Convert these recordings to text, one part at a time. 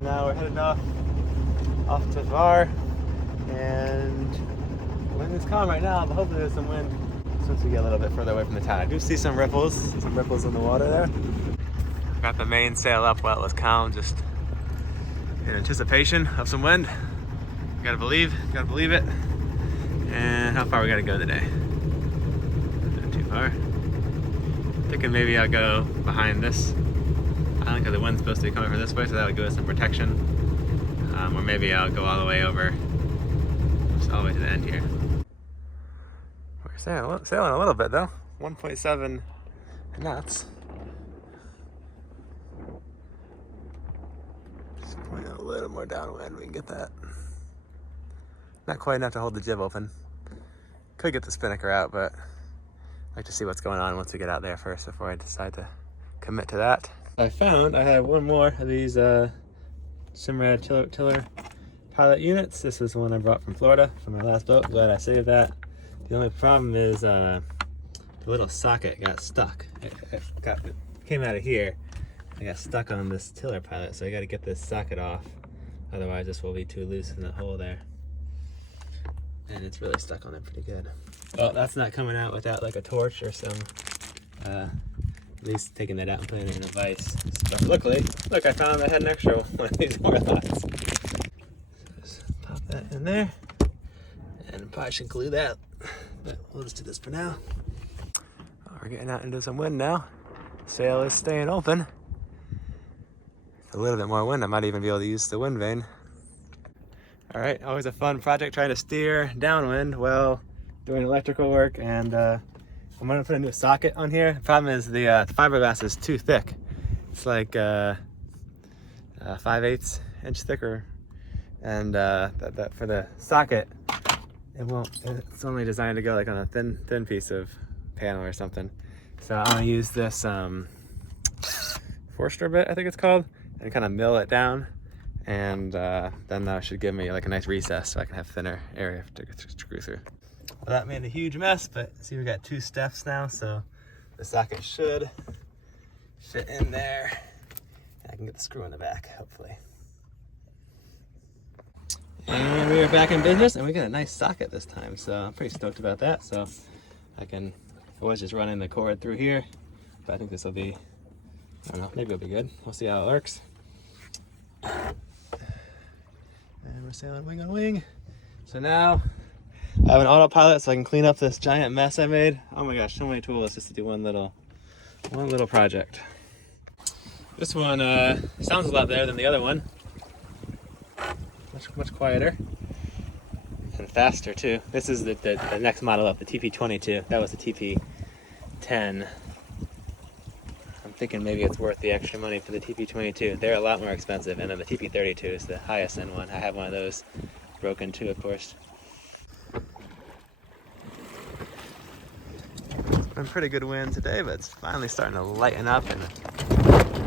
Now we're headed off to Hvar, and the wind is calm right now, but hopefully there's some wind once we get a little bit further away from the town. I do see some ripples in the water there. Got the mainsail up while it was calm, just in anticipation of some wind. Gotta believe it. And how far we gotta go today? Not too far. Thinking maybe I'll go behind this island because the wind's supposed to be coming from this way, so that would give us some protection. Or maybe I'll go all the way over, just all the way to the end here. We're sailing a little bit though. 1.7 knots. Just point a little more downwind, we can get that. Not quite enough to hold the jib open. Could get the spinnaker out, but I'd like to see what's going on once we get out there first before I decide to commit to that. I have one more of these Simrad tiller pilot units. This is one I brought from Florida from my last boat. Glad I saved that. The only problem is the little socket got stuck. It came out of here. I got stuck on this tiller pilot, so I got to get this socket off. Otherwise, this will be too loose in that hole there. And it's really stuck on it pretty good. Well, that's not coming out without like a torch or some, at least taking that out and putting it in a vise. But luckily, look, I found I had an extra one of these more lots. So just pop that in there, and probably should glue that, but we'll just do this for now. Oh, we're getting out into some wind now. Sail is staying open. A little bit more wind, I might even be able to use the wind vane. All right, always a fun project trying to steer downwind while doing electrical work, and I'm gonna put a new socket on here. The problem is the fiberglass is too thick. It's like 5/8 inch thicker, and that for the socket, it's only designed to go like on a thin piece of panel or something. So I'm gonna use this Forster bit, I think it's called, and kind of mill it down. And then that should give me like a nice recess so I can have thinner area to screw through. Well, that made a huge mess, but see, we got 2 steps now, so the socket should fit in there. I can get the screw in the back, hopefully. And we are back in business, and we got a nice socket this time, so I'm pretty stoked about that. So I was just running the cord through here, but I think this will be, I don't know, maybe it'll be good. We'll see how it works. And we're sailing wing on wing. So now I have an autopilot so I can clean up this giant mess I made. Oh my gosh, so many tools just to do one little project. This one sounds a lot better than the other one. Much quieter and faster too. This is the next model up, the TP22. That was the TP10. I'm thinking maybe it's worth the extra money for the TP22. They're a lot more expensive, and then the TP32 is the highest end one. I have one of those broken too, of course. It's been pretty good wind today, but it's finally starting to lighten up and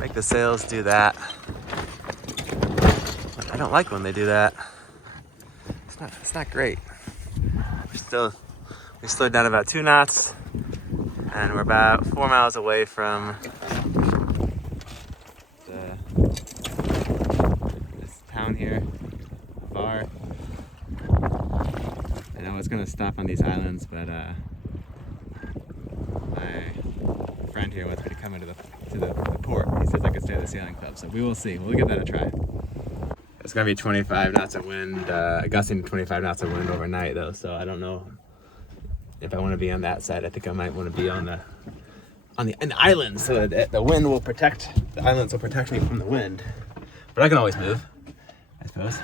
make the sails do that. But I don't like when they do that. It's not great. We slowed down about 2 knots, and we're about 4 miles away from this town here, Hvar. And I was gonna stop on these islands, but my friend here wants me to come into the port. He says I could stay at the sailing club, so we will see. We'll give that a try. It's gonna be 25 knots of wind, gusting to 25 knots of wind overnight though, so I don't know if I want to be on that side. I think I might want to be on the islands, so that the islands will protect me from the wind. But I can always move, I suppose.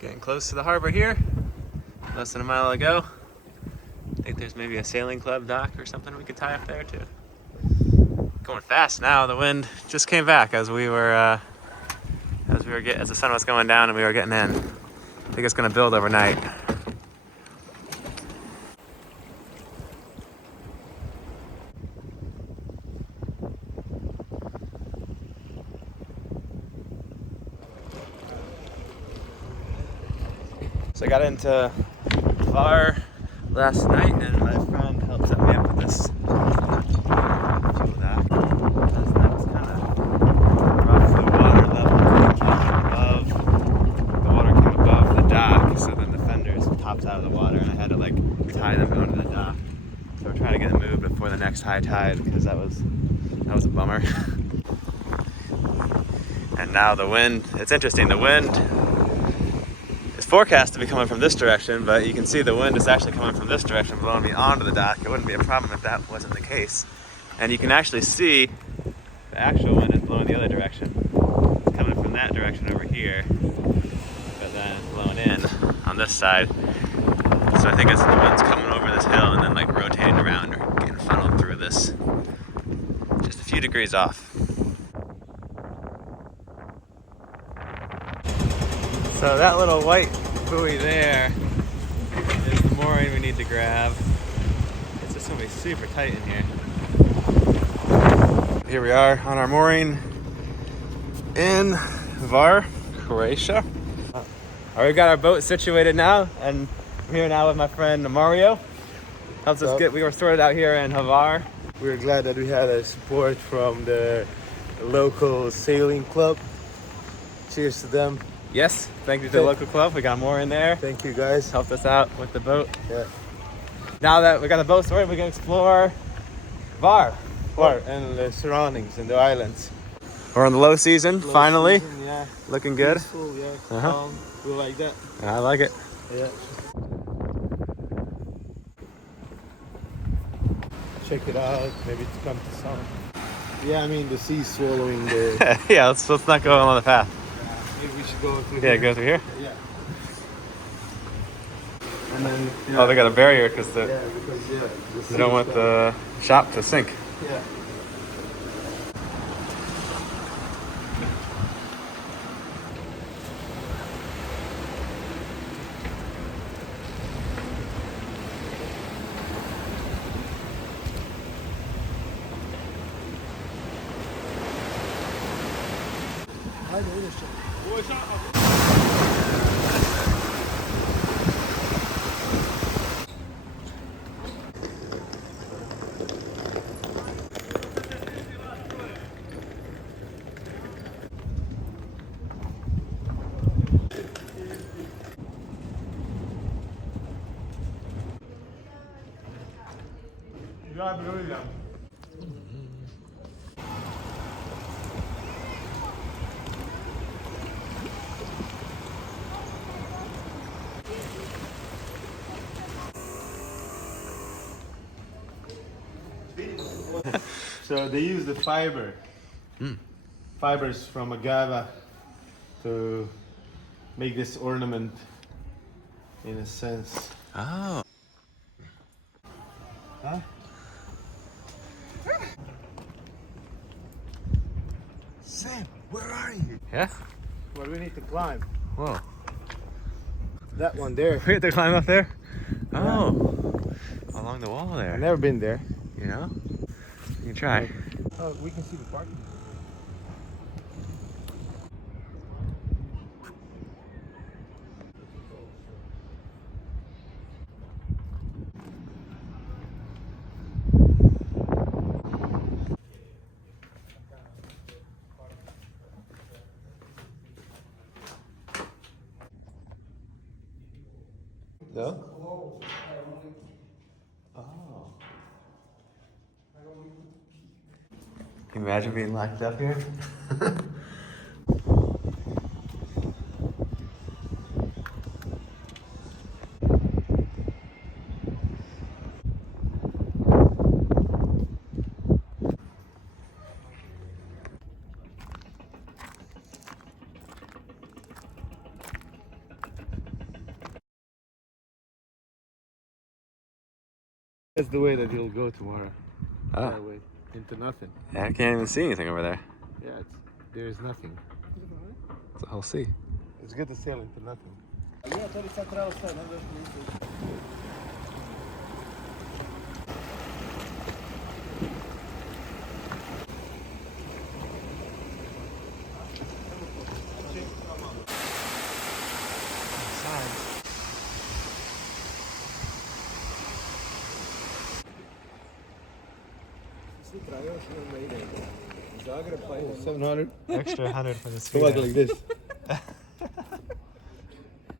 Getting close to the harbor here, less than a mile ago. I think there's maybe a sailing club dock or something we could tie up there too. Going fast now, the wind just came back as we were as the sun was going down and we were getting in. I think it's gonna build overnight. So I got into Hvar last night and my friend helped set me up with this fuel dock. Last night was kind of rough. The water level came above the dock, so then the fenders popped out of the water and I had to like tie them onto the dock. So we're trying to get them moved before the next high tide because that was a bummer. And now the wind, it's interesting, the wind is forecast to be coming from this direction, but you can see the wind is actually coming from this direction, blowing me onto the dock. It wouldn't be a problem if that wasn't the case. And you can actually see the actual wind is blowing the other direction. It's coming from that direction over here, but then it's blowing in on this side. So I think it's the wind's coming over this hill and then like rotating around or getting funneled through this. Just a few degrees off. So that little white buoy there is the mooring we need to grab. It's just gonna be super tight in here. Here we are on our mooring in Hvar, Croatia. We've got our boat situated now, and I'm here now with my friend Mario. Helps us we were sorted out here in Hvar. We're glad that we had a support from the local sailing club. Cheers to them. Yes, thank you to the local club. We got more in there. Thank you guys. Helped us out with the boat. Yeah. Now that we got the boat sorted, we can explore Hvar. And the surroundings and the islands. We're in the low season, finally. Season, yeah. Looking good. Peaceful, yeah. Uh-huh. Calm. We like that. I like it. Yeah. Check it out. Maybe to come to some. Yeah, I mean the sea's swallowing the. Yeah, let's not go along the path. Maybe we should go through Yeah, here. go through here. Yeah. And then. Yeah. Oh, they got a barrier because because they don't want the shop to sink. Yeah. So they use the fibers from agave to make this ornament, in a sense. Oh. Huh? Sam, where are you? Yeah? Well, we need to climb. Whoa. That one there. We have to climb up there? Yeah. Oh. Along the wall there. I've never been there. You know? You can try. Oh, we can see the parking. No? Oh. Can you imagine being locked up here? That's the way that you'll go tomorrow. Oh. That way. Into nothing. Yeah, I can't even see anything over there. Yeah, there's nothing. It's a whole sea. It's good to sail into nothing. Zagreb, pa idemo. 700. Extra 100 for this So like this.